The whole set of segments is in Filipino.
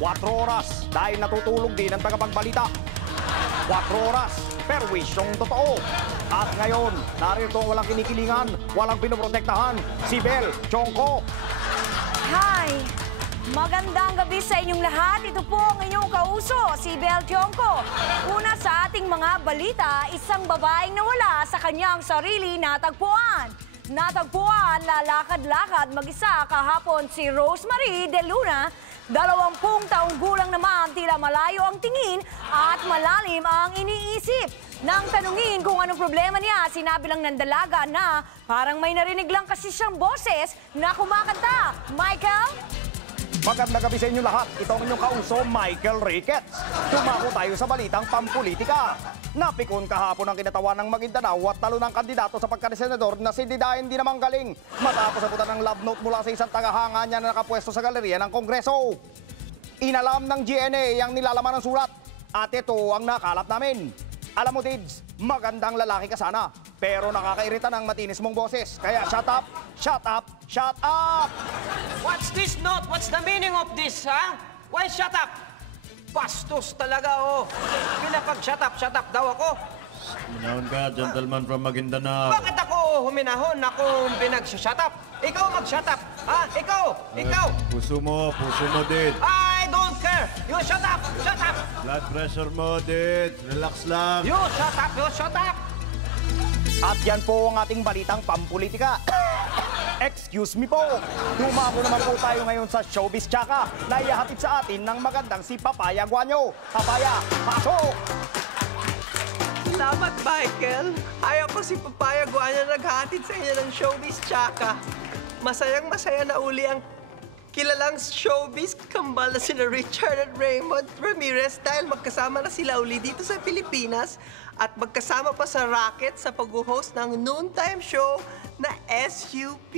4 oras dahil natutulog din ang tagapagbalita. 4 oras, perwisyong totoo. At ngayon, narito walang kinikilingan, walang pinoprotektahan, si Bel Chongco. Hi! Magandang gabi sa inyong lahat. Ito po ang inyong kauso, si Bel Chongco. Una sa ating mga balita, isang babaeng nawala sa kanyang sarili natagpuan. Natagpuan, lalakad-lakad mag-isa kahapon si Rosemary De Luna. 20 taong gulang naman, tila malayo ang tingin at malalim ang iniisip. Nang tanungin kung anong problema niya, sinabi lang ng dalaga na parang may narinig lang kasi siyang boses na kumakanta. Michael? Magandang gabi sa inyo lahat. Ito ang inyong kauso, Michael Ricketts. Tumako tayo sa balitang pampolitika. Napikon kahapon ang kinatawan ng Maguindanao at talo ng kandidato sa pagkasenador na si Didain di naman galing. Matapos abutan ng love note mula sa isang tagahanga niya na nakapwesto sa galeriya ng Kongreso. Inalam ng GNA ang nilalaman ng sulat. At ito ang nakalap namin. Alam mo, Tids, magandang lalaki ka sana. Pero nakakairita ng matinis mong boses. Kaya shut up, shut up, shut up! What's this note? What's the meaning of this, ha? Why shut up? Bastos talaga, oh. Pinapag-shut up daw ako. Minahon ka, gentleman from Maguindanao. Bakit ako huminahon? Akong pinag-shut up? Ikaw mag-shut up, ha? Ikaw! Puso mo din. I don't care! You shut up! Shut up! Blood pressure mo din. Relax lang. You shut up! At yan po ang ating balitang pampolitika. Excuse me po. Dumako naman po tayo ngayon sa Showbiz Tsaka na ihahatid sa atin ng magandang si Papaya Guanyo. Papaya, pasok! Salamat, Michael. Ayaw ko si Papaya Guanyo naghatid sa inyo ng Showbiz Tsaka. Masayang-masaya na uli ang kilalang showbiz kambal na sina Richard at Raymond Ramirez dahil magkasama na sila uli dito sa Pilipinas at magkasama pa sa racket sa pag-host ng noontime show na SUP.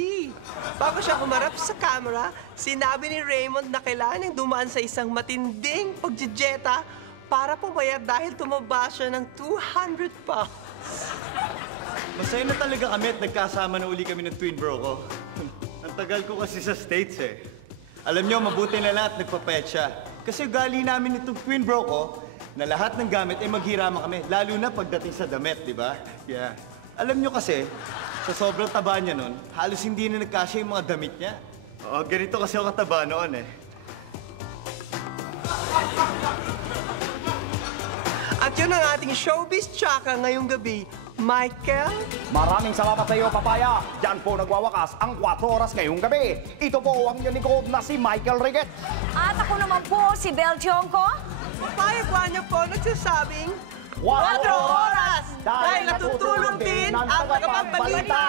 Bago siya humarap sa camera, sinabi ni Raymond na kailangan niyang dumaan sa isang matinding pagjejeta para pumayat dahil tumaba siya ng 200 pounds. Masaya na talaga kami at nagkasama na uli kami ng twin bro ko. Ang tagal ko kasi sa States eh. Alam niyo, mabuti na lahat nagpapayat siya. Kasi ugali namin itong twin bro ko na lahat ng gamit ay maghirama kami. Lalo na pagdating sa damit, di ba? Yeah. Alam niyo kasi, sa sobrang taba niya nun, halos hindi na nagkasya yung mga damit niya. Oo, ganito kasi ako kataba noon eh. At yun ang ating Showbiz Tsaka ngayong gabi. Michael? Maraming salamat sa iyo, Papaya. Diyan po nagwawakas ang 4 oras ngayong gabi. Ito po ang inyong lingkod na si Michael Ricketts. At ako naman po, si Bel Chongco. Papaya Guanyo po nagsasabing 4 oras! Dahil natutulog din ang tagapagbalita!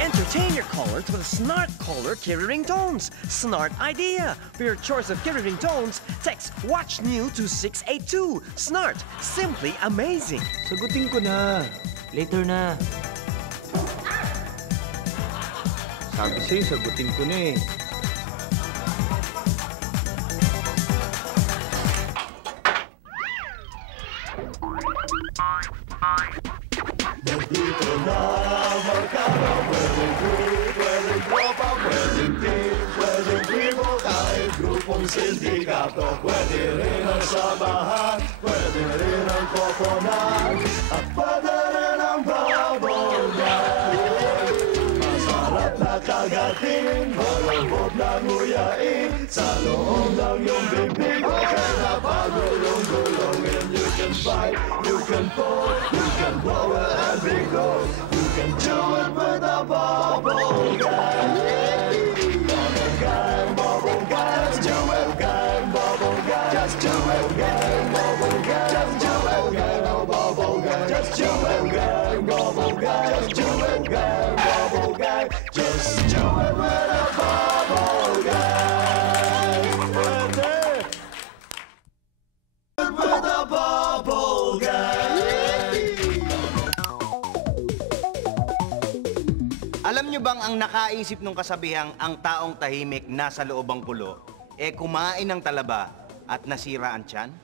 Entertain your caller with a Snart caller carrying tones. Snart idea. For your choice of carrying tones, text Watch New to 682. Snart. Simply amazing. Sagutin ko na. Later na. Sabi sa'yo, sagutin ko na eh. Nandito na magkano, pwedeng group, pwedeng tropa, pwedeng team, pwedeng primo, kahit grupong sindikato. Pwede rin ang samahan, pwede rin ang kokonan, at pwede rin ang babongan. Masarap na kagatin, malambot na nguyain, sa loob ng iyong bibig, okay na pagulong-gulong. And you can fight, you can pull, you can blow it and be cool. You can do it with a bubble gang. Bubble gang, bubble gang, just do it gang, bubble gang, just do it gang, bubble gang, just do it gang, bubble gang, just do it gang, bubble gang, just do it gang, bubble gang, just do it with a bubble gang. With a bubble gang. Alam nyo bang ang nakaisip ng kasabihang ang taong tahimik nasa loob ang kulo, kumain ng talaba at nasira ang tiyan?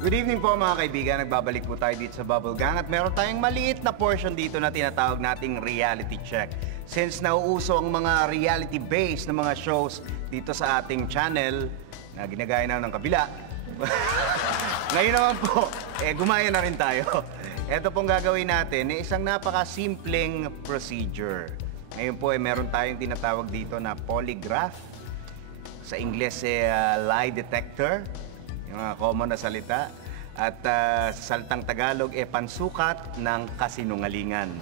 Good evening po mga kaibigan. Nagbabalik po tayo dito sa Bubble Gang at meron tayong maliit na portion dito na tinatawag nating reality check. Since nauuso ang mga reality-based na mga shows dito sa ating channel na ginagaya na ng kabila, ngayon naman po, gumaya na rin tayo. Ito pong gagawin natin isang napaka-simpleng procedure. Ngayon po meron tayong tinatawag dito na polygraph. Sa Ingles lie detector. Yung mga common na salita. At sa salitang Tagalog, pansukat ng kasinungalingan.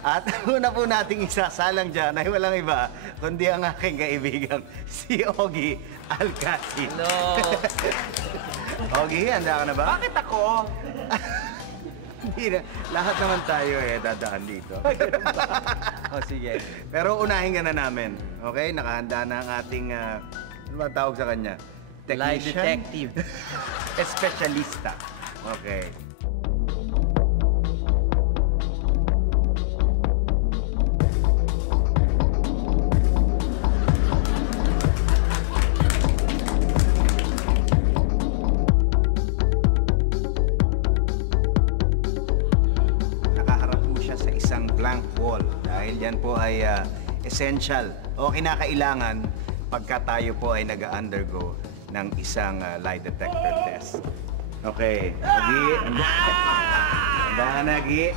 At una po nating isasalang dyan ay walang iba, kundi ang aking kaibigang si Ogie Alcacid. No. Ogie, handa ka na ba? Bakit ako? Hindi na. Lahat naman tayo dadaan dito. Sige. Pero unahin ka na namin. Okay? Nakahanda na ang ating, ano ba tawag sa kanya? Lie Technician? detective. Espesyalista. Okay. Nakaharap po siya sa isang blank wall dahil yan po ay essential o kinakailangan pagka tayo po ay nag-undergo ng isang lie detector test. Okay, Ogie, handa na, Ogie.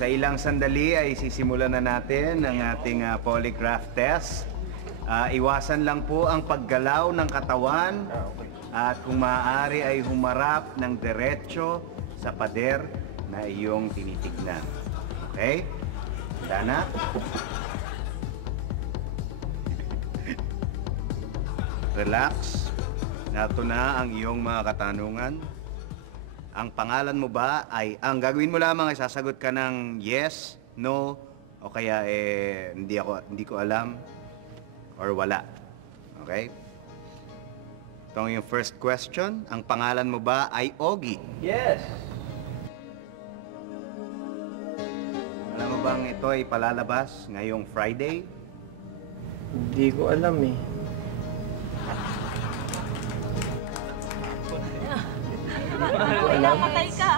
Sa ilang sandali ay sisimulan na natin ang ating polygraph test. Iwasan lang po ang paggalaw ng katawan at kung maaari ay humarap ng diretso sa pader na iyong tinitignan. Okay? Handa na? Relax. Nato na ang iyong mga katanungan. Ang pangalan mo ba ay, ang gagawin mo lamang ay sasagot ka ng yes, no, o kaya hindi ko alam, or wala. Okay? Ito ang iyong first question. Ang pangalan mo ba ay Ogie? Yes. Alam mo bang ito ay palalabas ngayong Friday? Hindi ko alam eh. Nakatay ka.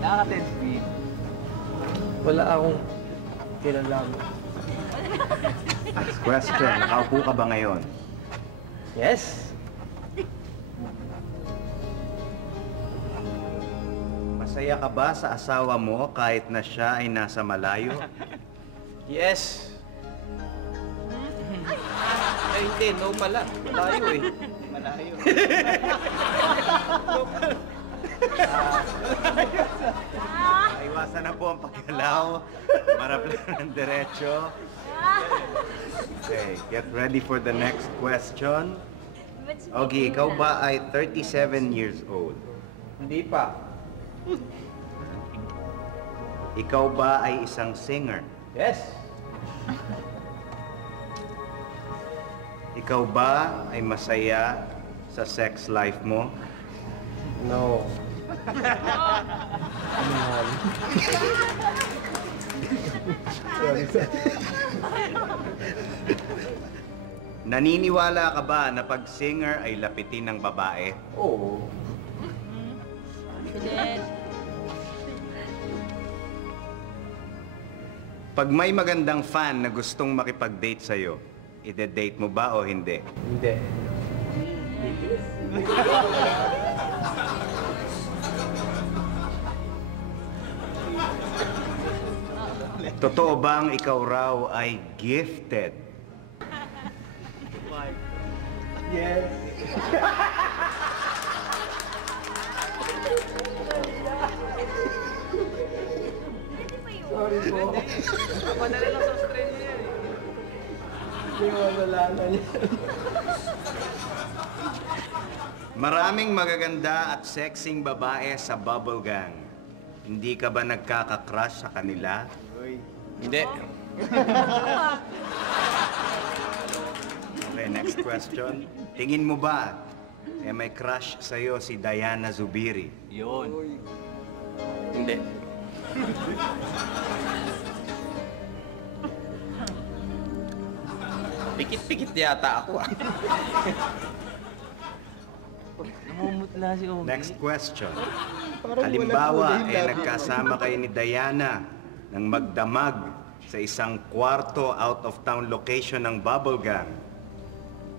Nakaka-10 Wala akong kinalaman. Next question. Nakaupo ka ba ngayon? Yes. Masaya ka ba sa asawa mo kahit na siya ay nasa malayo? Yes. Ay, hindi. No pala. Malayo eh. Malayo. Iwasan na po ang paggalaw. Marap lang ng diretso. Okay, get ready for the next question. Ogie, ikaw ba ay 37 years old? Hindi pa. Ikaw ba ay isang singer? Yes. Ikaw ba ay masaya sa sex life mo? No. Naniniwala ka ba na pag singer ay lapitin ng babae? Oo. Pag may magandang fan na gustong makipag-date sa'yo, ide-date mo ba o hindi? Hindi. Totoo bang ikaw raw ay gifted? Yes. Sorry po. Madali lang sa Australia eh. Hindi ko malalaman yan. Maraming magaganda at sexing babae sa Bubble Gang. Hindi ka ba nagkaka-crush sa kanila? Hindi. Okay, next question. Tingin mo ba eh may crush sa'yo si Diana Zubiri. Yun. Hindi. Pikit-pikit yata ako, ah. Namumutla si Ogie. Next question. Halimbawa, nagkasama kayo ni Diana nang magdamag sa isang kwarto out-of-town location ng bubble gang.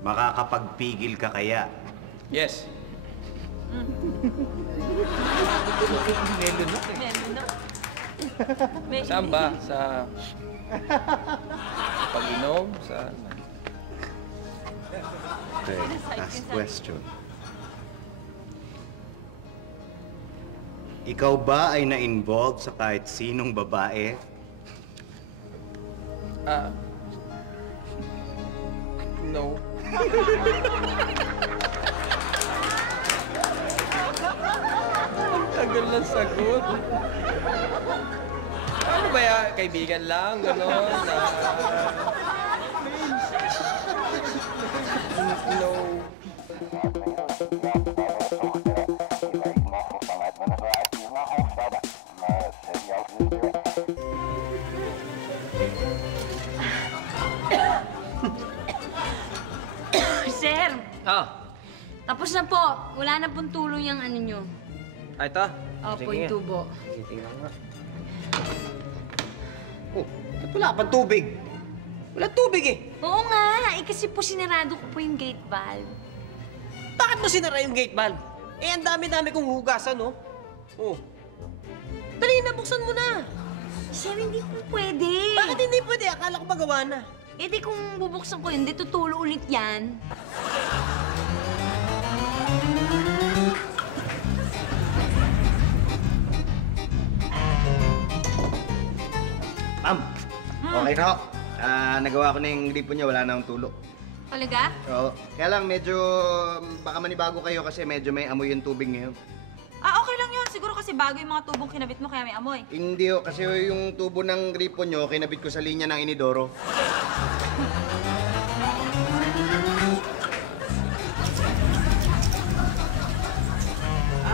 Makakapagpigil ka kaya? Yes. Saan ba? Sa pag-inom? Sa... Okay, last question. Ikaw ba ay na-involve sa kahit sinong babae? No. Ang tagal ng sagot. Ano ba yan? Kaibigan lang, gano'n? No. Sir, Ah, tapos na po. Wala na pong tulo yung ano nyo. ito? Opo, Sige yung nga. tubo. Sige, tingnan nga. Oh, ba't wala pang tubig? Wala tubig eh. Oo nga, kasi po sinarado ko po yung gate valve. Bakit mo sinara yung gate valve? Eh, ang dami-dami kong hugasan, no? Oh. Dali na, buksan mo na. Sir, hindi po pwede. Bakit hindi pwede? Akala ko magawa na. Eh di kung bubuksan ko yun, di tutulo ulit yan. Ma'am, okay na ho. Nagawa ko na yung gripo niya, wala na akong tulo. Talaga? Oo. Kaya lang, medyo baka manibago kayo kasi medyo may amoy yung tubig ngayon. Okay lang yun. Siguro kasi bago yung mga tubong kinabit mo kaya may amoy. Hindi ho, kasi yung tubo ng gripo nyo, kinabit ko sa linya ng inidoro.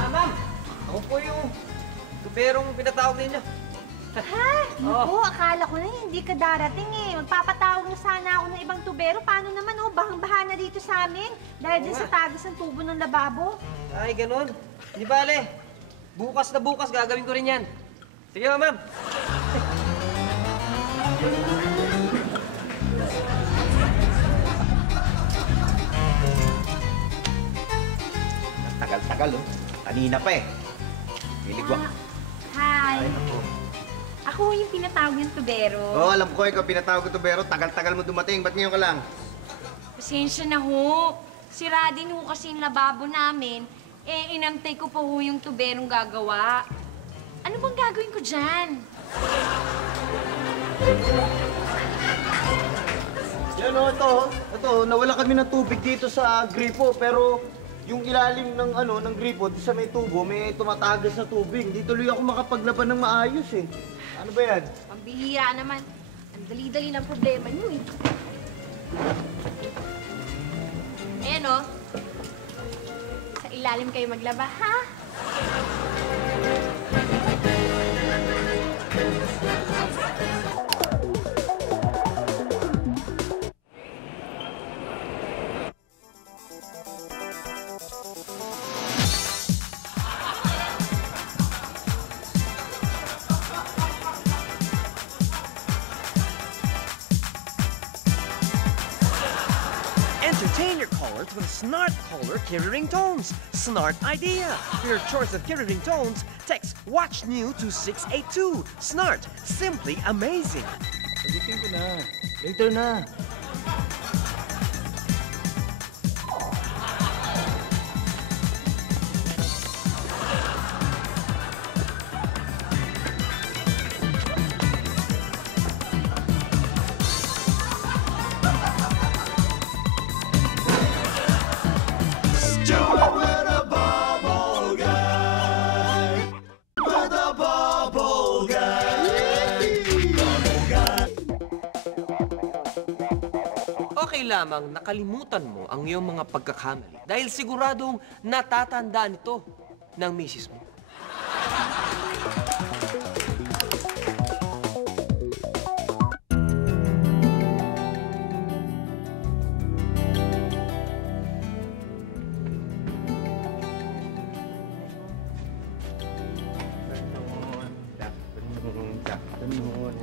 Ma'am. Ako po yung tuberong pinatawag ninyo. Ha? Oo, akala ko na hindi ka darating eh. Magpapatawag na sana ako ng ibang tubero. Paano naman bahang-baha na dito sa amin? Dahil din sa tagas ng tubo ng lababo. Ay, ganun. Di bale. Bukas na bukas gagawin ko rin yan. Sige, ma'am. Tagal-tagal, oh. Kanina pa eh. Niligwak. Hi. Ako yung pinatawag yung tubero. Oo, alam ko ikaw pinatawag ko to, pero tagal-tagal mo dumating. Ba't ngayon ka lang? Pasensya na ho. Sira din ho kasi yung lababo namin. Eh, inantay ko pa ho yung tuberong gagawa. Ano bang gagawin ko dyan? Yan o, ito, nawala kami ng tubig dito sa gripo, pero yung ilalim ng ng gripo, di sa may tubo, may tumatagas na tubig. Hindi tuloy ako makapaglaban ng maayos eh. Ano ba yan? Pambihira naman. Ang dali-dali ng problema niyo eh. Ayan o. Sa ilalim kayo maglaba, ha? Entertain your callers with Snart Caller Kiri Ringtones. Snart idea. For your choice of Kiri Ringtones, text Watch New to 682. Snart, simply amazing. Sagutin ko na. Later na. Do it with a bubble guy. With a bubble guy. Bubble guy. lamang nakalimutan mo ang iyong mga pagkakamali dahil siguradong natatandaan ito ng misis mo.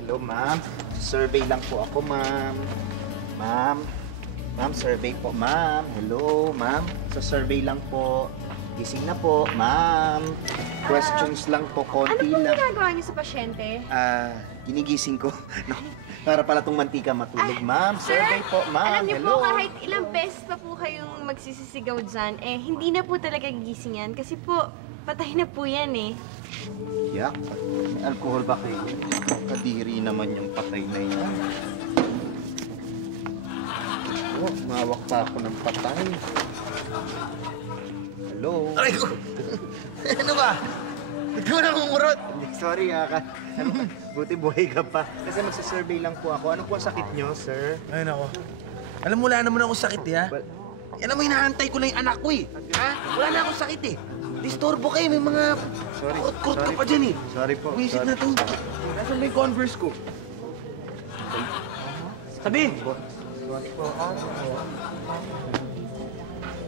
Hello, ma'am. Survey lang po ako, ma'am. Ma'am, survey po, ma'am. Hello, ma'am. Sa survey lang po. Gising na po, ma'am. Questions lang po, konti Ano pong lang. ginagawa niyo sa pasyente? Ginigising ko. Naku, para pala tong mantika matulog, ma'am. Survey po, ma'am. Alam niyo Hello. po, kahit ilang beses pa po kayong magsisisigaw dyan, eh, hindi na po talaga gigising yan. Kasi po, patay na po yan eh. Yak, may alcohol ba kayo? Kadiri naman yung patay na yan. Oh, mawak pa ako ng patay. Hello? Aray ko! Ano ba? Ikaw na kumurot! Sorry, buti buhay ka pa. Kasi magsasurvey lang po ako. Ano po ang sakit nyo, sir? Ay, nako. Alam mo, wala naman akong sakit, ha? Alam mo, hinaantay ko lang yung anak ko, eh. Ha? Wala na akong sakit, eh. Disturbo kayo, may mga kurot-kurot ka pa dyan, eh. Sorry po. Wisit na to. Nasaan may Converse ko? Sabi! Sorry po.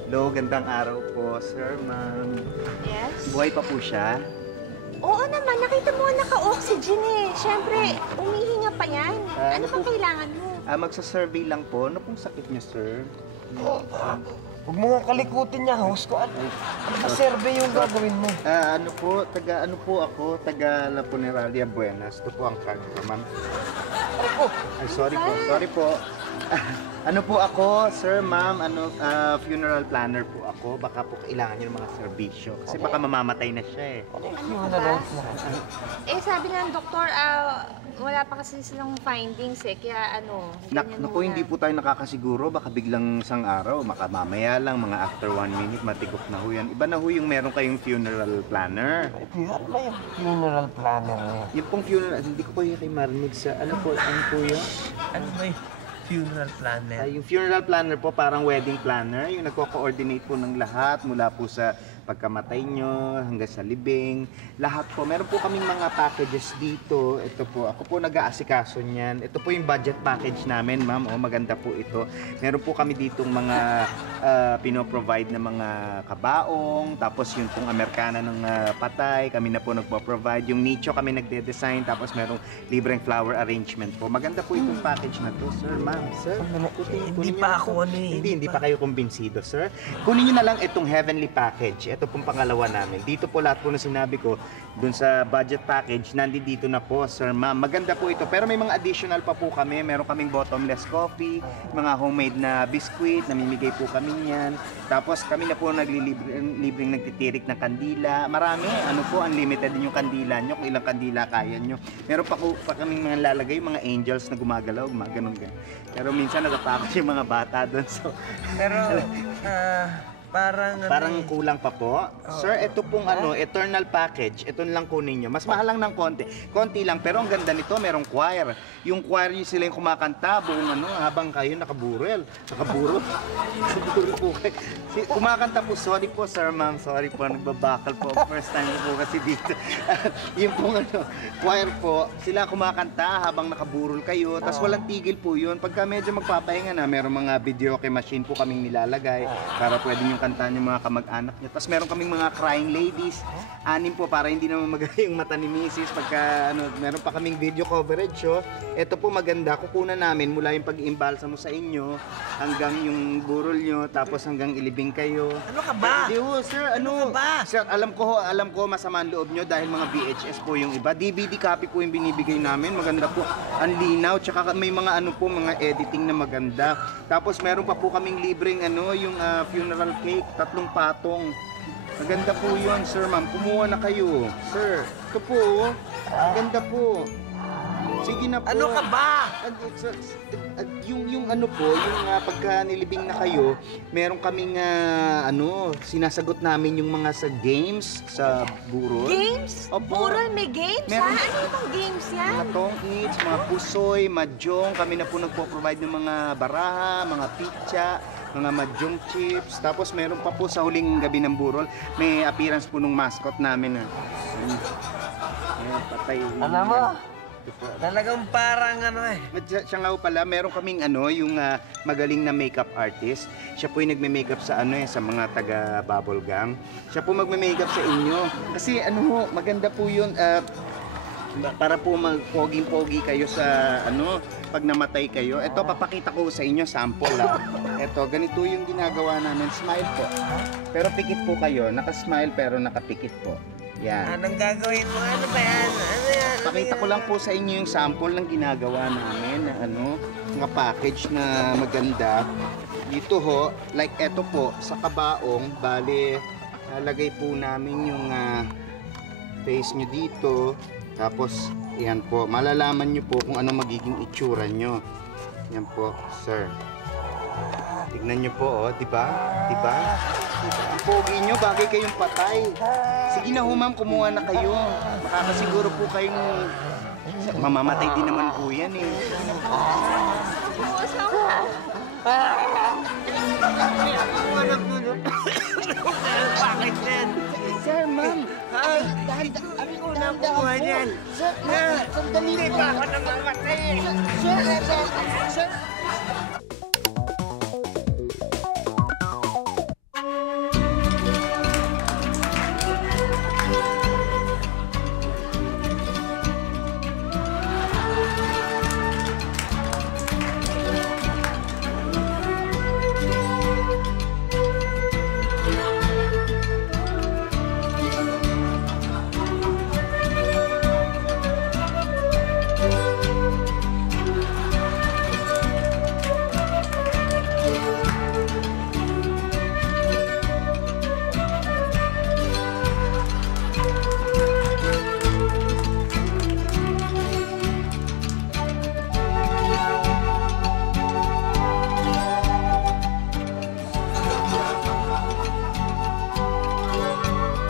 Hello, gandang araw po, sir, ma'am. Yes? Buhay pa po siya? Oo naman, nakita mo naka-oxygen eh. Siyempre, umihinga pa yan. Ano pang kailangan mo? Magsasurvey lang po. Ano pong sakit niyo, sir? Huwag mo nga kalikutin niya, host ko. Ano ba survey yung gagawin mo? Ano po ako, taga La Funeraria Buenas. Ito po ang card ko, ma'am. Ay, sorry po. Ano po ako, sir, ma'am, funeral planner po ako. Baka po kailangan niyo ng mga serbisyo. Kasi baka mamamatay na siya, eh. Eh, sabi ng doktor, wala pa kasi silang findings eh. Kaya ganyan Naku, hindi po tayo nakakasiguro. Baka biglang isang araw, mamaya lang, mga after 1 minute, matigok na ho yan. Iba na ho yung meron kayong funeral planner. Ano ba yung funeral planner niya? Yung pong funeral, hindi ko po yung kayo marinig sa, ano po yun? Ano ba yung funeral planner? Yung funeral planner po, parang wedding planner. Yung nagko-coordinate po ng lahat mula po sa pagkamatay nyo hanggang sa libing. Lahat po. Meron po kaming mga packages dito. Ito po. Ako po nag-aasikaso niyan. Ito po yung budget package namin, ma'am. Maganda po ito. Meron po kami ditong mga pinoprovide na mga kabaong. Tapos yung pong Amerikana ng patay. Kami na po nagpo-provide. Yung nicho kami nagde-design. Tapos merong libreng flower arrangement po. Maganda po itong package na to, sir, ma'am. Sir, Hindi pa ako Hindi pa kayo kumbinsido, sir. Kunin nyo na lang itong heavenly package. Ito pong pangalawa namin. Dito po lahat po na sinabi ko, dun sa budget package, nandito na po, sir, ma'am. Maganda po ito. Pero may mga additional pa po kami. Meron kaming bottomless coffee, mga homemade na biscuit, namimigay po kami niyan. Tapos kami na po libreng nagtitirik ng kandila. Marami, unlimited din yung kandila nyo. Kung ilang kandila kaya nyo. Meron pa kaming mga lalagay, mga angels na gumagalaw, ganun. Pero minsan natatakot yung mga bata doon. So, Pero, parang kulang pa po. Sir, ito pong eternal package. Ito lang kunin nyo. Mas mahal lang ng konti. Konti lang, pero ang ganda nito, merong choir. Yung choir yung sila yung kumakanta buong habang kayo nakaburel. Nakaburo po kayo. Kumakanta po, sorry po sir, ma'am. Sorry po, nagbabakal po. First time po kasi dito. Yung pong choir po, sila kumakanta habang nakaburol kayo. Tapos walang tigil po yun. Pagka medyo magpapahinga na, merong mga videoke machine po kaming nilalagay para pwede nyo kantahan yung mga kamag-anak nyo. Tapos meron kaming mga crying ladies. 6 po para hindi naman magaya yung mata ni Mrs. Pagka meron pa kaming video coverage. Ito po maganda. Kukunan namin mula yung pag-iimbalsa mo sa inyo hanggang yung burol nyo. Tapos hanggang ilibing kayo. Ano ka ba? Hindi sir. Ano ka ba? Sir, alam ko masama ang loob nyo dahil mga VHS po yung iba. DVD copy po yung binibigay namin. Maganda po. Ang linaw. Tsaka may mga mga editing na maganda. Tapos meron pa po kaming libreng yung funeral cake, 3 patong. Maganda po yun, sir, ma'am. Kumuha na kayo. Sir, ito po. Maganda po. Sige na po. Ano ka ba? Yung ano po, yung pagka nilibing na kayo, meron kaming sinasagot namin yung mga sa games sa burol. Games? Opo. Burol may games? Meron. Ha? Ano itong games yan? Mga tong-its, mga pusoy, mahjong. Kami na po nagpo-provide ng mga baraha, mga pitsa, mga mahjong chips. Tapos meron pa po sa huling gabi ng burol, may appearance po nung mascot namin. Patay. Alam mo, talagang parang Siya nga po pala, meron kaming yung magaling na makeup artist. Siya po yung nagme-makeup sa sa mga taga Bubble Gang. Siya po magme-makeup sa inyo. Kasi maganda po yun. Para po mag-poging-pogi kayo sa pag namatay kayo. Ito, papakita ko sa inyo, sample Ito, ganito yung ginagawa namin. Smile po. Pero pikit po kayo. Naka-smile pero nakapikit po. Yan. Anong gagawin mo? Ano ba yan? Ano yan? Pakita ko lang po sa inyo yung sample ng ginagawa namin na mga package na maganda. Dito ho, like eto po, sa kabaong, bale, lalagay po namin yung face nyo dito. Tapos, yan po, malalaman nyo po kung ano magiging itsura nyo. Yan po, sir. Tignan nyo po, di ba? Di ba? Ang pogi nyo, bagay kayong patay. Sige na ho, ma'am, kumuha na kayo. Makakasiguro po kayong mamamatay din naman po yan eh. Bakit din? Sir, ma'am. Ano ko na buha yan? Sir, sandali Hindi pa ako namamatay. Sir.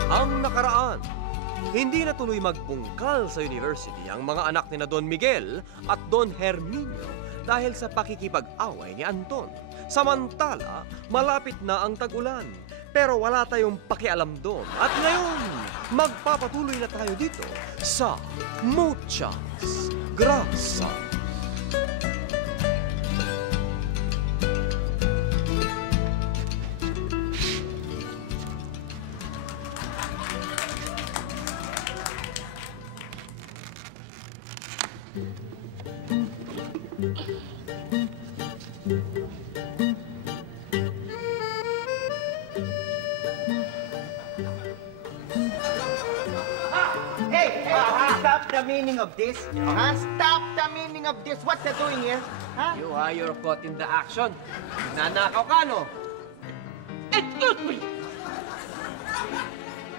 Ang nakaraan, hindi na tuloy magpungkal sa university ang mga anak ni na Don Miguel at Don Herminio dahil sa pakikipag-away ni Anton. Samantala, malapit na ang tag-ulan. Pero wala tayong pakialam doon. At ngayon, magpapatuloy na tayo dito sa Muchas Gracias. Hey, stop the meaning of this. Stop the meaning of this. What you're doing here? You are your caught in the action. Nanakaw ka, no? Excuse me!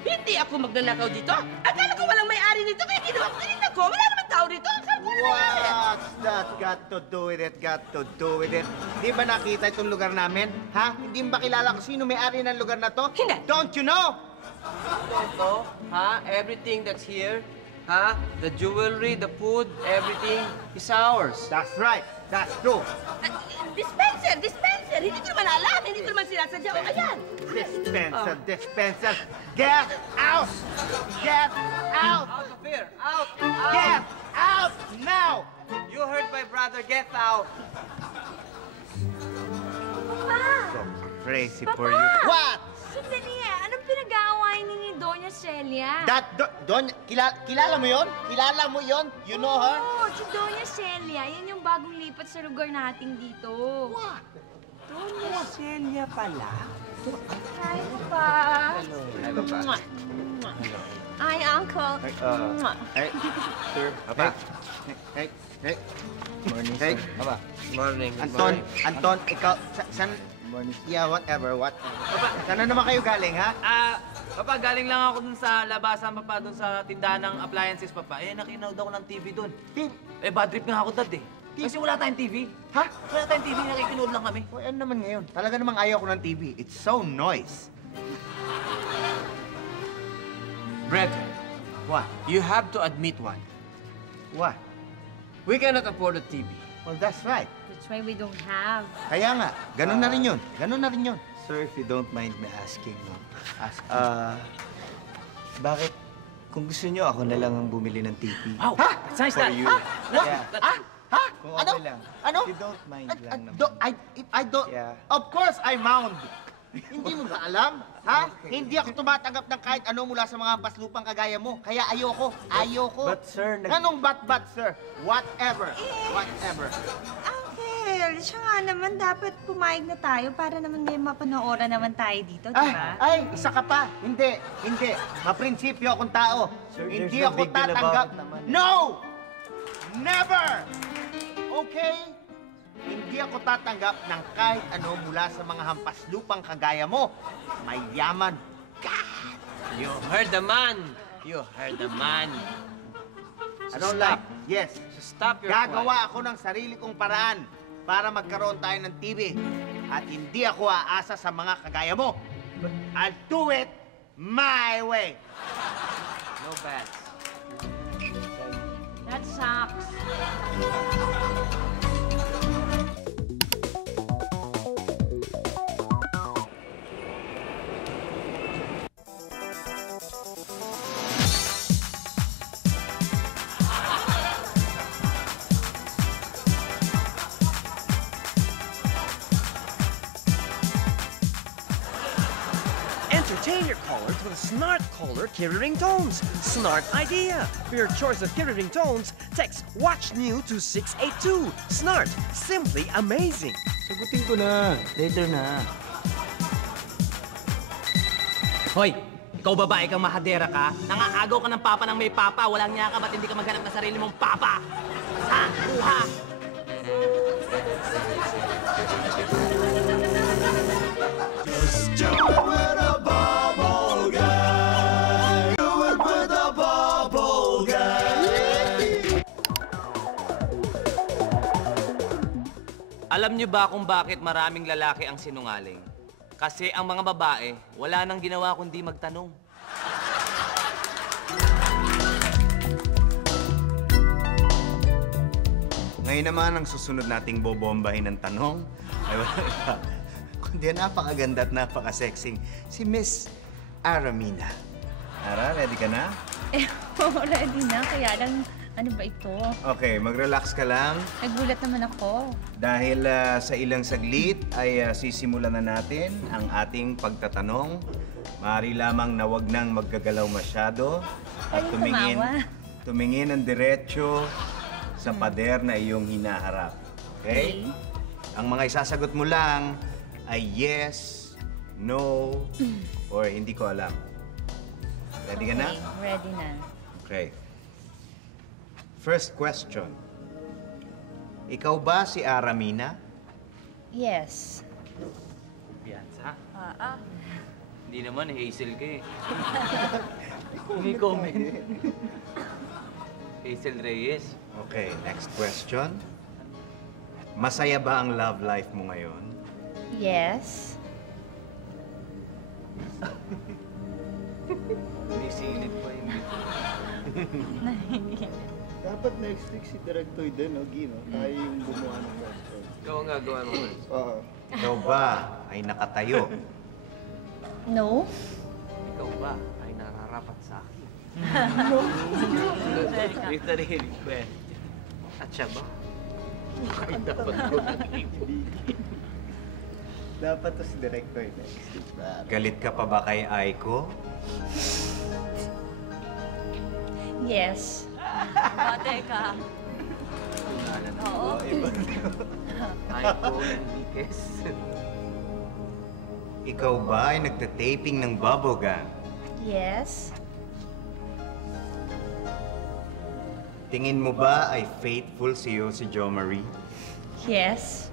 Hindi ako magnanakaw dito. Akala ko walang may-ari nito, kaya ginawa ko ganito ko. Wala naman tao dito. Akala ko wala may-ari. What's that got to do with it? Got to do with it? Di ba nakita itong lugar namin? Ha? Hindi mo ba kilala kung sino may-ari ng lugar na to? Hindi. Don't you know? Tonto, ha? Everything that's here, ha? The jewelry, the food, everything is ours. That's right. That's true. Dispenser! Dispenser! Hindi ko naman alam. Hindi ko naman sinasadya. O, ayan. Dispenser, dispenser. Get out! Get out! Out of here! Out! Get out now! You heard my brother, get out! So crazy for you. What? Sandali anong pinag-aawayan ni Doña Celia? Kilala mo yon? Kilala mo yon? You know her? Oo, si Doña Celia. Yan yung bagong lipat sa lugar natin dito. What? Doña Celia pala? Hi, Pa. Hello, pa. Hi, Uncle. Hey, sir. Papa. Hey. Morning, hey. Papa. Morning, Anton, ikaw, Morning. Yeah, whatever. Saan naman kayo galing, ha? Papa, galing lang ako dun sa labasan, Papa, dun sa tindahan ng appliances, Papa. Nakinood ako ng TV dun. Bad trip nga ako, Dad, eh. Kasi wala tayong TV. Ha? Wala tayong TV, nakikinood lang kami. Ano naman ngayon? Talaga namang ayaw ko ng TV. It's so noise. Brett, What? you have to admit one. What? We cannot afford a TV. Well, that's right. That's why we don't have. Kaya nga, ganun na rin yun. Ganun na rin yun. Sir, if you don't mind me asking, no? Bakit kung gusto niyo, ako na lang ang bumili ng TV? Wow, that's nice, For Dad. you. What? Yeah. Kung Ano? okay lang. Ano? If you don't mind lang naman. If I don't... Yeah. Of course, I'm bound. Hindi mo ba alam? Ha? Hindi ako tumatanggap ng kahit ano mula sa mga paslupang kagaya mo. Kaya ayoko. Ayoko. But, sir, Anong but, sir? Whatever. Whatever. Uncle, siya nga naman, dapat pumayag na tayo para naman may mapanooran naman tayo dito, di ba? Ay, isa ka pa. Hindi. Maprinsipyo akong tao. Sir, Hindi there's no ako big deal tatanggap. about it naman. No! Never! Okay? Hindi ako tatanggap ng kahit ano mula sa mga hampas lupang kagaya mo. Mayaman. You heard the man. You heard the man. I don't like. Yes. So stop your Gagawa ako ng sarili kong paraan para magkaroon tayo ng TV. At hindi ako aasa sa mga kagaya mo. I'll do it my way. No bats. That sucks. Entertain your callers with Snart Caller Carrier Ringtones. Snart idea. For your choice of carrier ringtones, text Watch New to 682. Snart, simply amazing. Sagutin ko na. Later na. Hoy, ikaw babae kang mahadera ka? Nangaagaw ka ng papa ng may papa. Walang niya ka, ba't hindi ka maghanap ng sarili mong papa? Sa kuha! Just do it with a bubble guy. Do it with a bubble guy. Alam niyo ba kung bakit maraming lalaki ang sinungaling? Kasi ang mga babae, wala nang ginawa kundi magtanong. Ngayon naman, ang susunod nating bobombahin ng tanong ay wala iba, kundi napakaganda at napaka-sexing si Miss Aramina. Ara, ready ka na? Ready na. Kaya lang, ano ba ito? Okay, mag-relax ka lang. Nagulat naman ako. Dahil sa ilang saglit ay sisimulan na natin ang ating pagtatanong. Maaari lamang na wag nang maggagalaw masyado at tumawa. tumingin ng diretsyo sa pader na iyong hinaharap. Okay? Ang mga isasagot mo lang ay yes, no, or hindi ko alam. Ready ka na? Ready na. Okay. First question. Ikaw ba si Aramina? Yes. Piyansa? Hindi naman, Hazel ka eh. Hindi comment. Hazel Reyes. Okay, next question. Masaya ba ang love life mo ngayon? Yes. May silid pa yun. Dapat next week si Directoy din, no, Gino? Tayo yung gumawa ng question. Ikaw ang gagawa ng words. Oo. Ikaw ba ay nakatayo? No. Ikaw ba ay nararapat sa akin? With the request. At siya ba? Ay, dapat ko Dapat to si Directoy next week. Galit ka pa ba kay Aiko? Yes. Teka. Oo. Aiko Enriquez. Ikaw ba ay nagtataping ng bubblegum? Yes. Tingin mo ba ay faithful sa'yo si Jo Marie? Yes.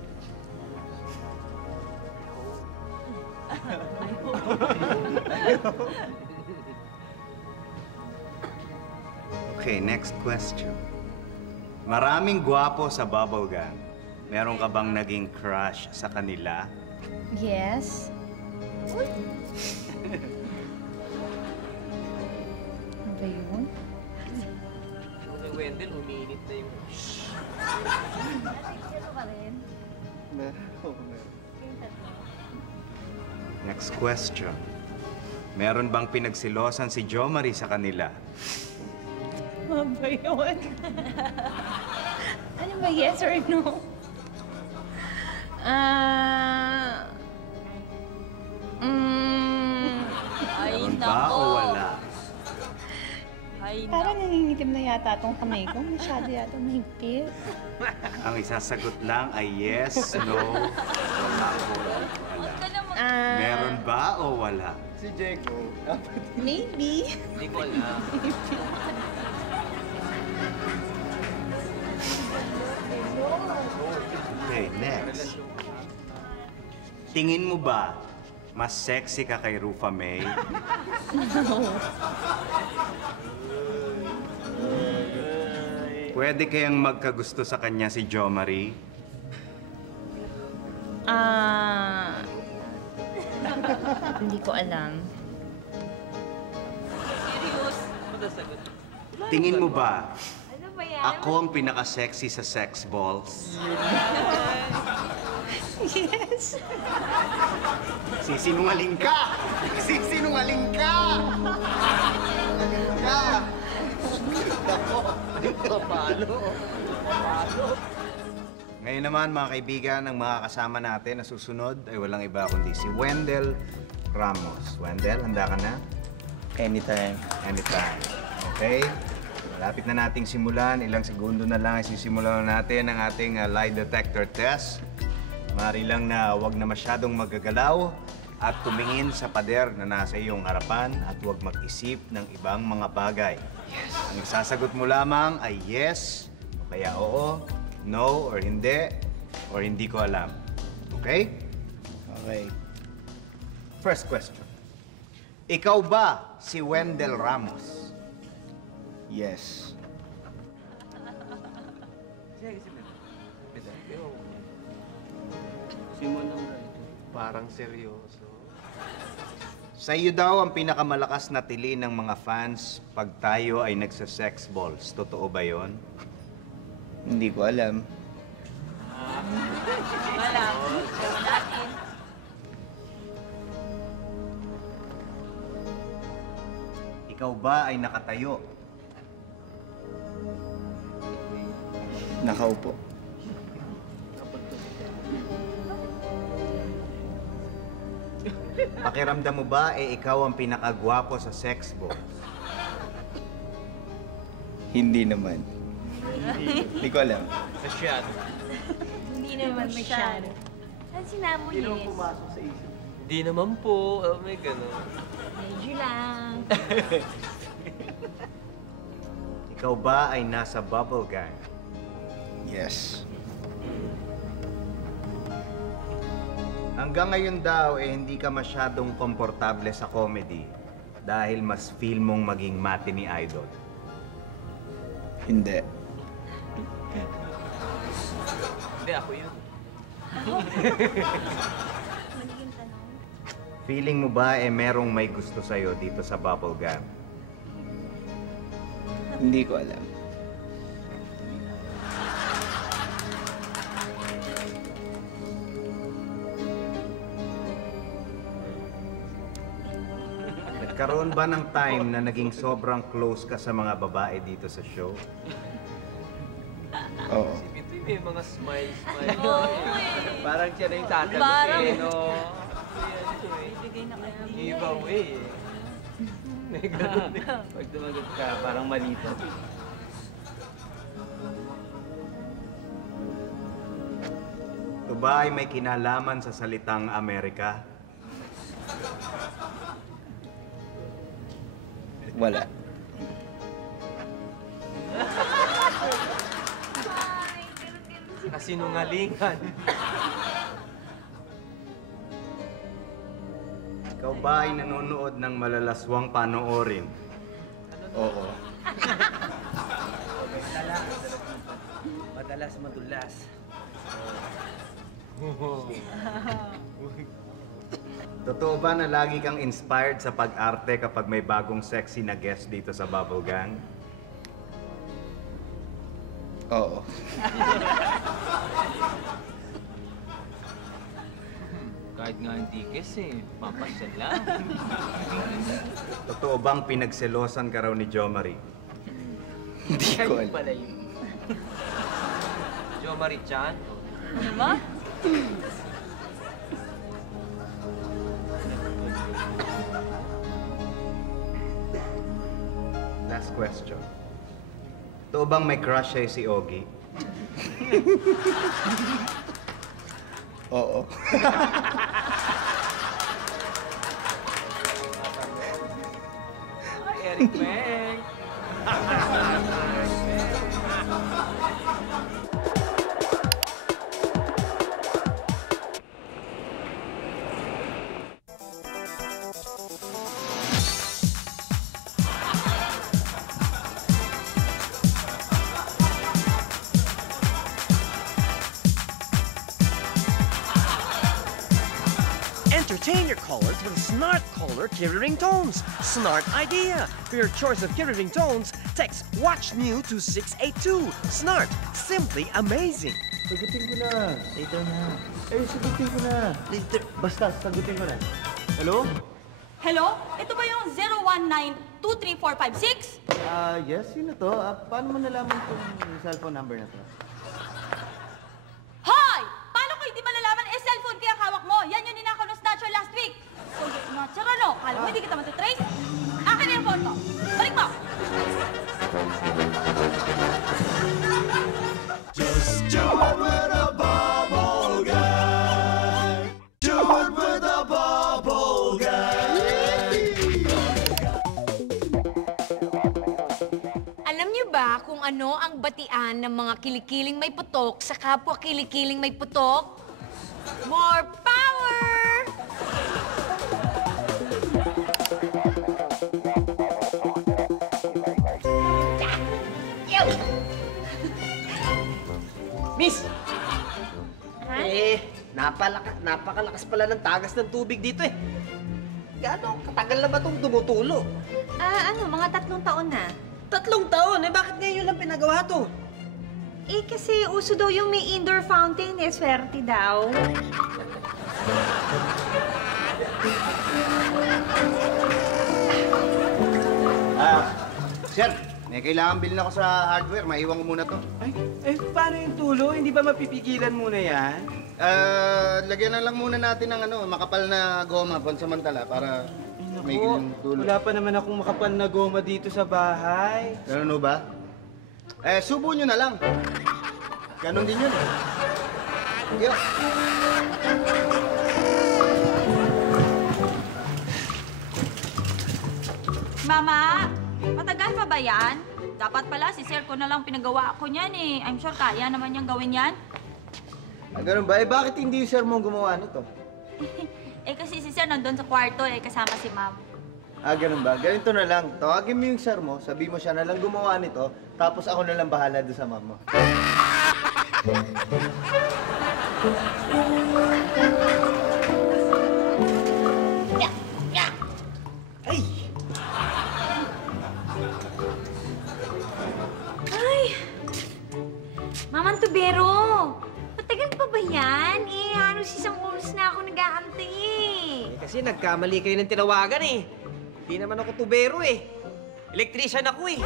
Okay, next question. Maraming gwapo sa bubble gang. Meron ka bang naging crush sa kanila? Yes. Ano ba yun? Kay Wendell, umiinit na yung... Next question. Meron bang pinagsilosan si Jo Marie sa kanila? Ano ba yun? Ano ba, yes or no? Meron ba o wala? Parang nangingitim na yata itong kamay ko. Masyado yata mahigpit. Ang isasagot lang ay yes, no, wala o wala. Meron ba o wala? Si Jeko. Maybe. Hindi ko alam. Okay, next. Tingin mo ba mas sexy ka kay Rufa May? Pwede kayang magkagusto sa kanya si Jo Marie? Hindi ko alam. Tingin mo ba Ano ba yan? ako ang pinaka-sexy sa sex balls? Yes. Sisinungaling ka! Sisinungaling ka! Sinungaling ka! Ngayon naman mga kaibigan, ang mga kasama natin na susunod ay walang iba kundi si Wendell Ramos. Wendell, handa ka na? Anytime. Anytime. Okay? Malapit na nating simulan. Ilang segundo na lang isisimulan natin ang ating lie detector test. Mari lang na huwag na masyadong magagalaw at tumingin sa pader na nasa iyong harapan at huwag mag-isip ng ibang mga bagay. Yes. Ang sasagot mo lamang ay yes, o kaya oo, no, or hindi ko alam. Okay? Okay. First question. Ikaw ba si Wendell Ramos? Yes. Parang seryoso. Sa iyo daw ang pinakamalakas na tili ng mga fans pag tayo ay nagsa-sex balls. Totoo ba yon? Hindi ko alam. Ikaw ba ay nakatayo? Nakaupo. Pakiramdam mo ba ikaw ang pinakagwapo sa sex balls? Hindi naman. Hindi ko alam. Masyado. Hindi naman masyado. Saan sinamo yes? sa isip. Hindi naman po. Oh, may gano'n. Medyo lang. Ikaw ba ay nasa bubble gang? Yes. Hanggang ngayon daw hindi ka masyadong komportable sa comedy dahil mas feel mong maging matinee idol. Hindi. Hindi, ako yun. Feeling mo ba merong may gusto sa'yo dito sa bubble gang? Hindi ko alam. Nagkaroon ba ng time na naging sobrang close ka sa mga babae dito sa show? Oo. Ito may mga smile. Parang siya na yung tatanong. Parang- No? Bibigay na kayo. Giveaway eh. May ganun eh. Pag tumagot ka, parang malito. Ito ba ay may kinalaman sa salitang Amerika? Wala. Kasinungalingan. Ikaw Ikaw ba ay nanonood ng malalaswang panoorin? Oo. Madalas madulas. Totoo ba na lagi kang inspired sa pag-arte kapag may bagong sexy na guest dito sa Bubble Gang? Oo. Kahit nga hindi kasi, papasyal lang. Totoo bang pinagselosan ka raw ni Jo Marie? Hindi ko alam. Pala yun. Jo Marie-chan? Ano ba? Last question. Totoo bang may crush sa'yo si Ogie? Oo. Ay, Eric Meng. Entertain your callers with Snart Caller Kiri Ringtones. Snart Idea. For your choice of Kiri Ringtones, text Watch New to 682. Snart. Simply amazing. Sagutin ko na. Later na. Sagutin ko na. Later. Basta, sagutin ko na. Hello? Hello? Ito ba yung 019-23456? Yes, sino to? Paano mo nalaman itong cellphone number na to? Hoy! Paano ko hindi malalaman cellphone kaya hawak mo? Yan yung ninakaw ng snatcher last week. So, snatcher ano? Kala mo hindi kita matitrace? Akin yung phone ko. Balik mo! Just do it with a bubble gang. Do it with a bubble gang. Alam niyo ba kung ano ang batian ng mga kilikiling may putok sa kapwa kilikiling may putok? More power! Miss! Ha? Napakalakas pala ng tagas ng tubig dito eh. Gaano katagal na ba itong tumutulo? Mga 3 taon na. 3 taon? Bakit ngayon lang pinagawa to? Kasi uso daw yung may indoor fountain swerte daw. Sir, may kailangan bilhin ako sa hardware. Maiwan ko muna to. Paano yung tulo? Hindi ba mapipigilan muna yan? Lagyan na lang muna natin ng makapal na goma pansamantala para may yung tulo. Wala pa naman akong makapal na goma dito sa bahay. Ganun ba? Subo nyo na lang. Ganon din yun. Yo. Mama, matagal pa ba yan? Dapat pala si Sir ko na lang pinagawa ko niyan eh. I'm sure kaya naman niyang gawin yan. Ganun ba? Bakit hindi yung sir mo gumawa nito? Kasi si Sir nandun sa kwarto kasama si Ma'am. Ganun ba? Ganito na lang. Tawagin mo yung sir mo, sabi mo siya na lang gumawa nito, tapos ako na lang bahala doon sa mom mo. Ay! Mamang Tubero! Matagal pa ba yan? Halos 1 oras na ako nag-aantay Kasi nagkamali kayo ng tinawagan eh. Hindi naman ako tubero eh. Electrician ako eh.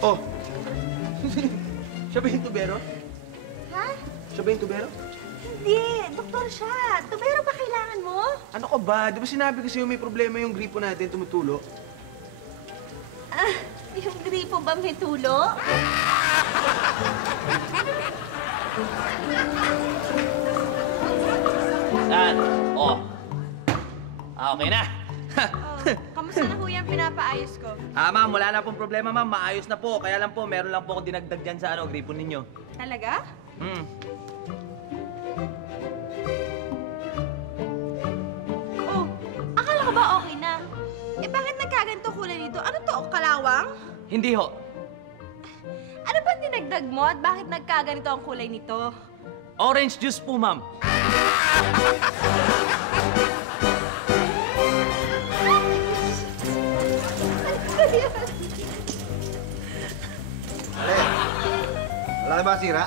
Oh! Siya ba yung tubero? Ha? Siya ba yung tubero? Hindi, doktor siya. Tubero ba kailangan mo? Ano ka ba? Di ba sinabi ko sa'yo may problema yung gripo natin tumutulo? Yung gripo ba may tulo? Saan? Okay na. Kamusta na ho yung pinapaayos ko? Ma'am, wala na pong problema, ma'am. Maayos na po. Kaya lang po, meron lang po akong dinagdag dyan sa gripo ninyo. Talaga? Oh, akala ko ba okay na? Eh bakit nagkaganto kulay nito? Ano to, kalawang? Hindi ho. Ano ba dinagdag mo at bakit nagkaganito ang kulay nito? Orange juice po, ma'am. Wala ka ba sira?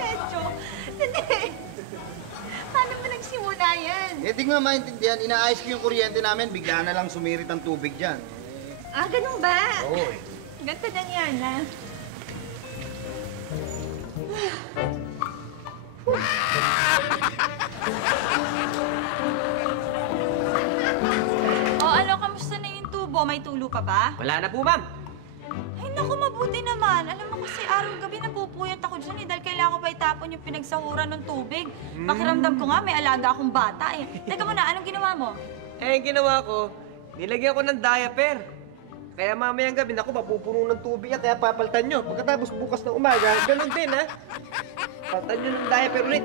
Medyo. Hindi. Paano ba nagsimula yan? Eh, di nga maintindihan. Inaayos ko yung kuryente namin, bigla na lang sumirit ang tubig dyan. Ah, ganun ba? Oo eh. Ganito lang yan, ha? O ano, kamusta na yung tubo? May tulo ka ba? Wala na po, ma'am. Ay naku, mabuti naman. Alam mo kasi araw-gabi napupuyat ako dyan dahil kailangan ko pa itapon yung pinagsahuran ng tubig. Pakiramdam ko nga may alaga akong bata eh. Teka muna, anong ginawa mo? Eh, yung ginawa ko, nilagyan ko ng diaper. Kaya mamayang gabi, naku, mapupuno ng tubig yan, kaya papalitan nyo. Pagkatapos bukas ng umaga, ganun din, ha? Palitan nyo ng diaper ulit.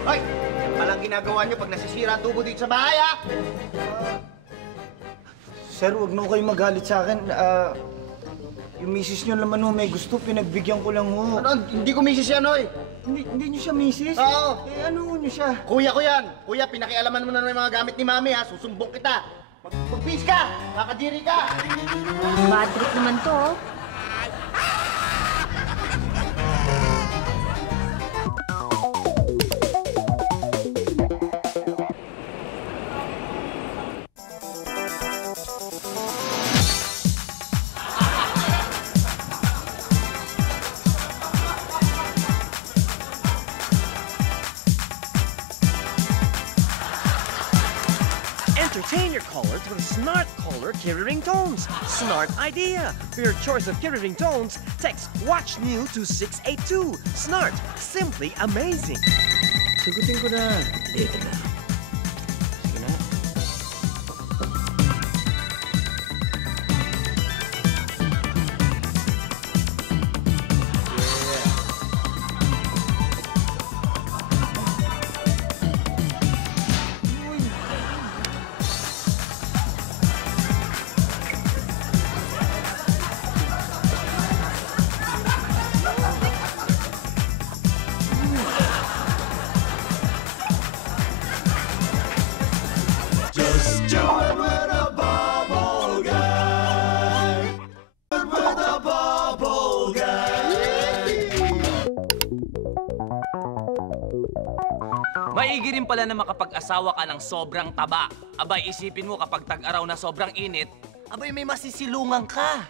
Hoy! Yan palang ginagawa nyo pag nasisira ang tubo dito sa bahay, ha? Sir, huwag na kayong magalit sa akin. Yung misis nyo naman ho, may gusto, pinagbigyan ko lang ho. Ano? Hindi ko misis yan, hoy! Hindi nyo siya misis? Oo! Eh, ano nyo siya? Kuya ko yan! Kuya, pinakialaman mo na ng mga gamit ni Mami, ha? Susumbong kita! Magpis ka! Kakadiri ka! Bad trip naman to, oh. Entertain your callers with Snart Caller Kiri Ringtones. Snart idea. For your choice of Kiri Ringtones, text Watch New to 682. Snart. Simply amazing. Sagutin ko na. Dito na. Sige na. Just join with a bubble guy. With a bubble guy. Maigi rin pala na makapag-asawa ka ng sobrang taba. Abay, isipin mo kapag tag-araw na sobrang init, abay may masisilungan ka.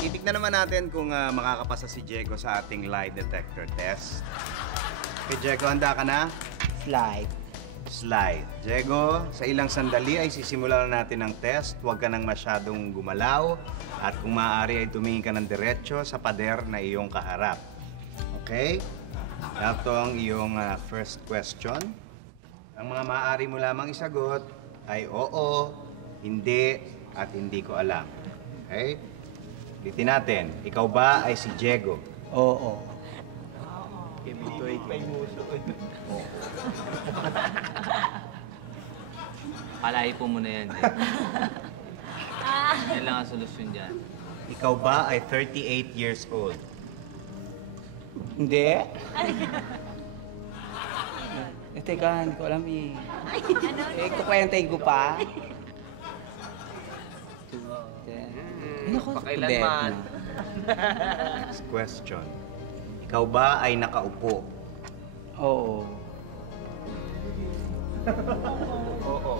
Titignan naman natin kung makakapasa si Diego sa ating lie detector test. Okay, Diego, handa ka na? Slide. Slide. Diego, sa ilang sandali ay sisimulan na natin ang test. Huwag ka nang masyadong gumalaw. At kung maaari ay tumingin ka ng diretsyo sa pader na iyong kaharap. Okay? Ito ang iyong first question. Ang mga maaari mo lamang isagot ay oo, hindi, at hindi ko alam. Okay? Ulitin natin. Ikaw ba ay si Diego? Oo. Palahi po muna yan. Yan lang ang solusyon dyan. Ikaw ba ay 38 years old? Hindi. Teka, hindi ko alam eh. Kukwentay ko pa. Pakailanman. Next question. Ikaw ba ay nakaupo? Oo. Oo.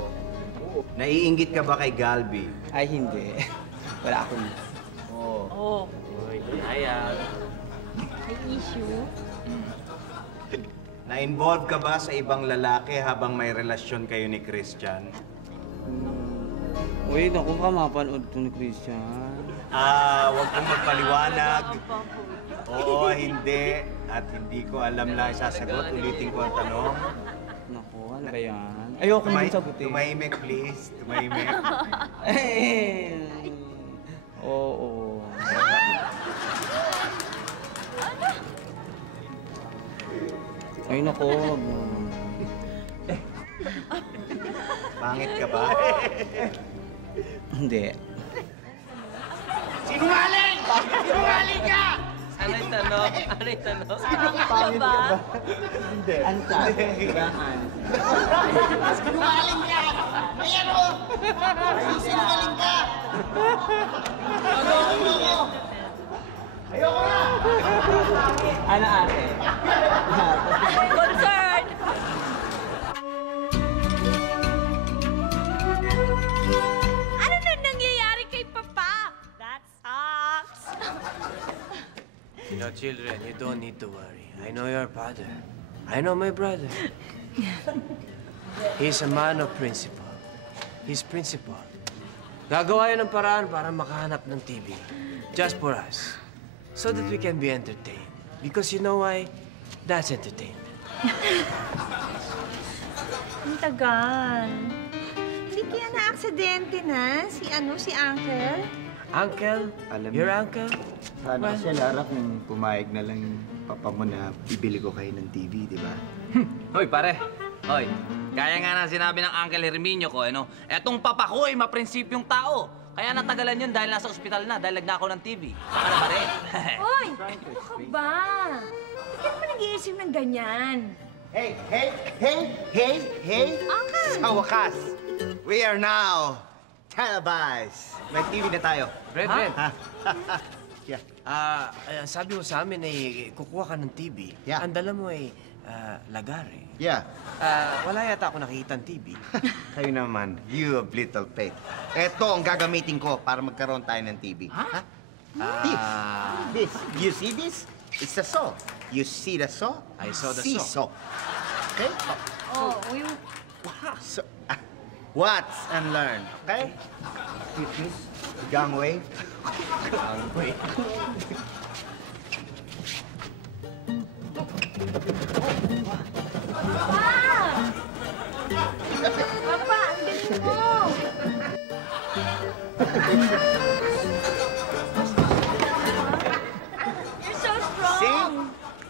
Naiinggit ka ba kay Galbi? Ay, hindi. Wala akong... Oo. Oo. Uy. sayang. May issue? Na-involve ka ba sa ibang lalaki habang may relasyon kayo ni Christian? Uy, naku ka mapanood to ni Christian. Huwag kong magpaliwanag. Oo, hindi. At hindi ko alam lang isasagot. Ulitin ko ang tanong. Naku, ano ba yan? Ayoko nang sagutin. Tumahimik, please. Tumahimik. Oo. Ay, naku. Pangit ka ba? Hindi. Sinungaling! Sinungaling ka! Ano yung tanong? Ano yung tanong? Pangit ka ba? Hindi. Anta. Sigahan. Sinungaling ka! Ayan o! Sinungaling ka! Ayoko na! Ano ate? Concern! Ano na nangyayari kay Papa? That sucks. You know, children, you don't need to worry. I know your father. I know my brother. He's a man of principle. He's principle. Gagawa yun ng paraan para makahanap ng TV. Just for us. So that we can be entertained. Because you know why? That's entertainment. Ang tagal. Hindi kaya na-aksidente na si Uncle? Uncle? Your uncle? Sana kasi Lara kung pumayag na lang yung papa mo na bibili ko kayo ng TV, di ba? Hoy, pare. Hoy, kaya nga na sinabi ng Uncle Herminio ko, ano? Etong papa ko ay maprinsipyong tao. Kaya natagalan yun dahil nasa ospital na, dahil nagnakaw ng TV. Baka na pare. Hoy! Ano ka ba? Hindi ka naman nag-iisip ng ganyan. Hey! Uncle! Sa wakas, we are now televised. May TV na tayo. Fred. Yeah. Sabi mo sa amin ay kukuha ka ng TV. Yeah. Ang dala mo ay lagare. Yeah. Wala yata ako nakikita ng TV. Kayo naman, you have little faith. Ito ang gagamitin ko para magkaroon tayo ng TV. Ha? This. You see this? It's a saw. You see the saw? I saw the saw. Okay? Oh, yung... So, watch and learn. Okay? Gangway. Gangway. Papa, ang galing mo! You're so strong! See?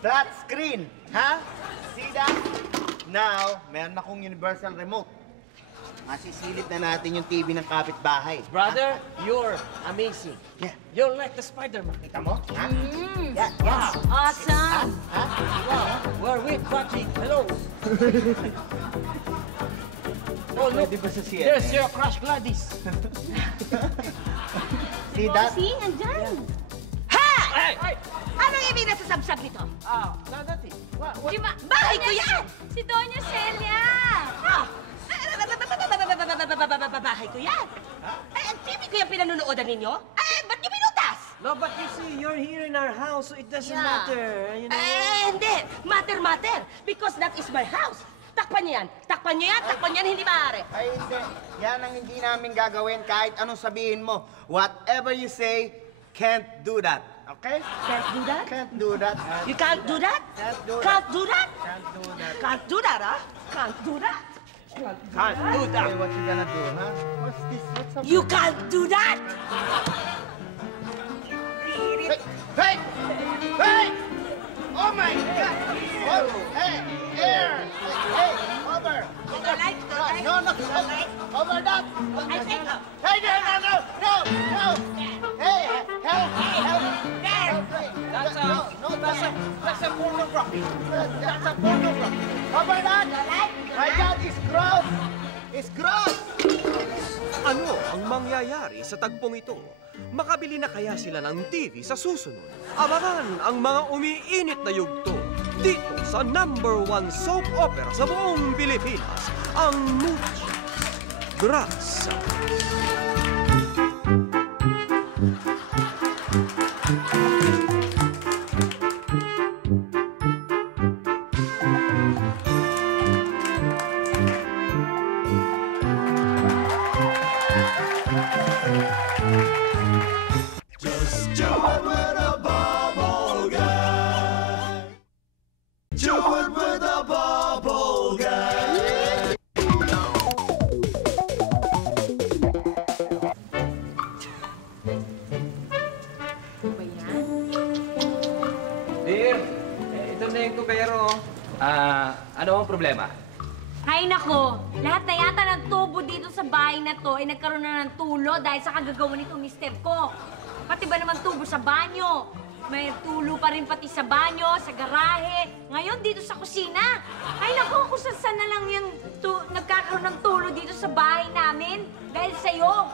Flat screen. Ha? See that? Now, meron akong universal remote. Masisilip na natin yung TV ng kapitbahay. Brother, you're amazing. Yeah. You're like the Spider-Man. Kita mo? Ha? Yeah. Awesome! Wow, we're with Patrick. Hello. Oh, look. Pwede ba sa CNN? There's your crush, Gladys. See that? See, andyan. Hey! Anong ibig na sa sabsab nito? Nothing. Di ba? Bahay ko yan! Si Doña Celia! Bahay ko yan! Ay, ang TV ko yung pinanunoodan ninyo? Ay, ba't nyo binutas? No, but you see, you're here in our house, so it doesn't matter, you know? Hindi! Matter! Because that is my house! Takpan niyo yan! Takpan niyo yan! Hindi maaari! Ay, hindi. Yan ang hindi namin gagawin kahit anong sabihin mo. Whatever you say, can't do that. Okay? Can't do that? Can't do that. You can't do that? Can't do that. Can't do that? Can't do that. Can't do that, huh? Can't do that? Can't do that. Hey, what you gonna do, huh? What's this? What's up? You can't do that? Hey! Hey! Oh my God! Oh, hey! Air! Hey! Over! No! Over that! I think... Hey! No! Hey! Help! That's a pornography. That's a pornography. Over that! My God, it's gross! It's gross! Ano ang mangyayari sa tagpong ito? Makabili na kaya sila ng TV sa susunod? Abangan ang mga umiinit na yugto dito sa #1 soap opera sa buong Pilipinas, ang Muchas Gracias. Dear, ito na yung tubero. Ano ang problema? Hay nako, lahat na yata ng tubo dito sa bahay na to ay nagkaroon na ng tulo dahil sa kagagawa nitong mister ko. Pati ba naman tubo sa banyo? May tulo pa rin pati sa banyo, sa garahe, ngayon dito sa kusina. Ay nako, kung saan na lang yung nagkakaroon ng tulo dito sa bahay namin dahil sa'yo.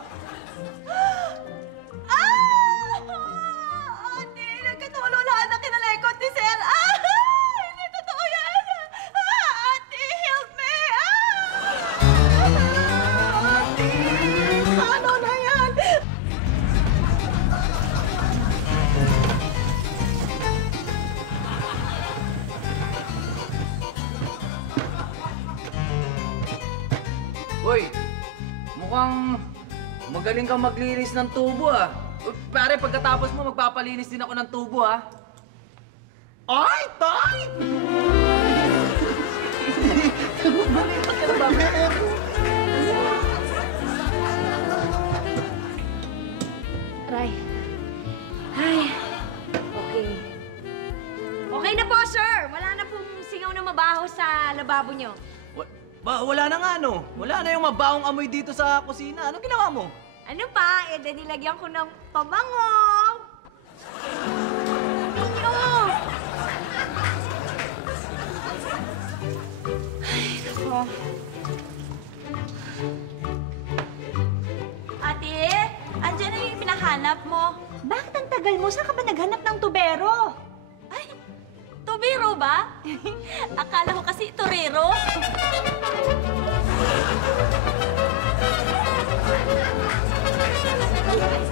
Ate, nagkatulo lahat ng kinalaikot ni Sel. Hindi totoo yan. Ate, help me. Ate, ano na yan? Uy, mukhang magaling kang maglinis ng tubo ah. Pare, pagkatapos mo, magpapalinis din ako ng tubo ah. Ay, tay! Aray. Ay. Okay. Okay na po, sir. Wala na pong singaw na mabaho sa lababo nyo. Wala na nga no. Wala na yung mabawang amoy dito sa kusina. Anong ginawa mo? Ano pa? Eh, nilagyan ko ng pabango. Inyo! Ay, nako. Ate, andyan na yung pinahanap mo. Bakit ang tagal mo? Saan ka ba naghanap ng tubero? Ay, tubiro ba? Akala ko kasi torero.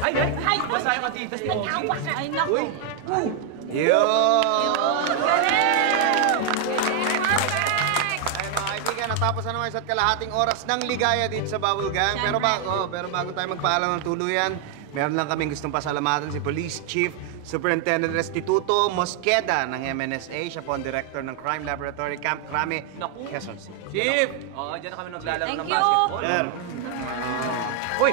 Ay! Basa yung katitas ni Ogie. Ay, naku. Yun! Galing! Ay, mga kaibigan, natapos na naman isa't kalahating oras ng ligaya dito sa Bubble Gang. Pero bago tayo magpaalam ng tuluyan, meron lang kaming gustong pasalamatan si Police Chief Superintendent Restituto Mosqueda ng MNSA. Siya po ang Director ng Crime Laboratory Camp Crame, Quezon City. Chief! Oo, dyan na kami naglalaro Thank ng you. basketball. Sir. Uy,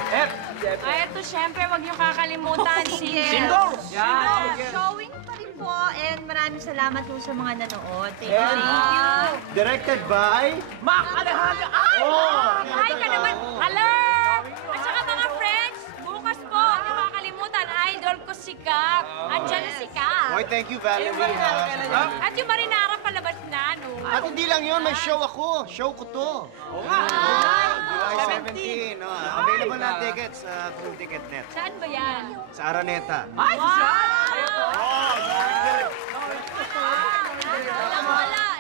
Ay, ito syempre, wag niyo kakalimutan. Sindor! Yan! Showing pa rin po. And maraming salamat po sa mga nanood. Thank And you. Directed by... Mac Alejandro! Ay! Hi ka naman. Hello! At saka mga friends, bukas po, huwag niyo kakalimutan, idol ko si Cap. Andyan na si Cap. Oy, thank you, Valerie. At yung Marinara palabas na, no? At hindi lang yun, may show ako. Show ko to. Oo nga! July 17. No? Available na tickets sa True Ticket Net. Saan ba yan? Sa Araneta. Ay, siya!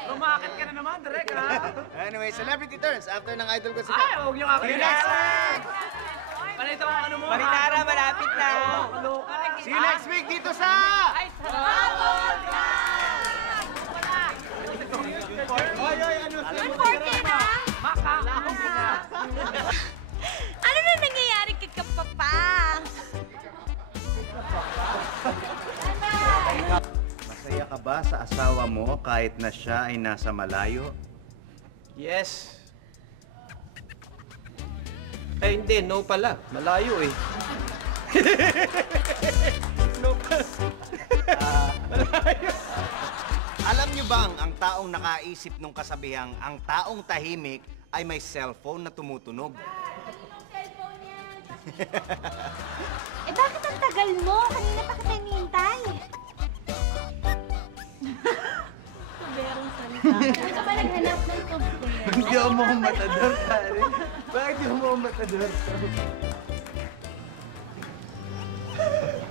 Lumakit ka na naman, Direk, ha? Anyway, Celebrity Turns after ng idol ko si Ay, Cap. huwag niyo kakalimutan. See you next week! Panito ang ano mo. Marinara, malapit na. See you next week dito sa... Ano na nangyayari kay Kapapa? Masaya ka ba sa asawa mo kahit na siya ay nasa malayo? Yes. Ay, hindi. No pala. Malayo eh. No pala. Malayo. Alam niyo bang ang taong nakaisip nung kasabihang ang taong tahimik ay may cellphone na tumutunog? Eh, bakit ang tagal mo? Kanina pa kita hinihintay. Tuberong salita. Ano ka ba naghanap ng tubero? Hindi ako mo matador, pare. Bakit hindi mo matador?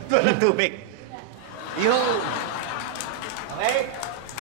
Ito na tubig. Yo! Okay?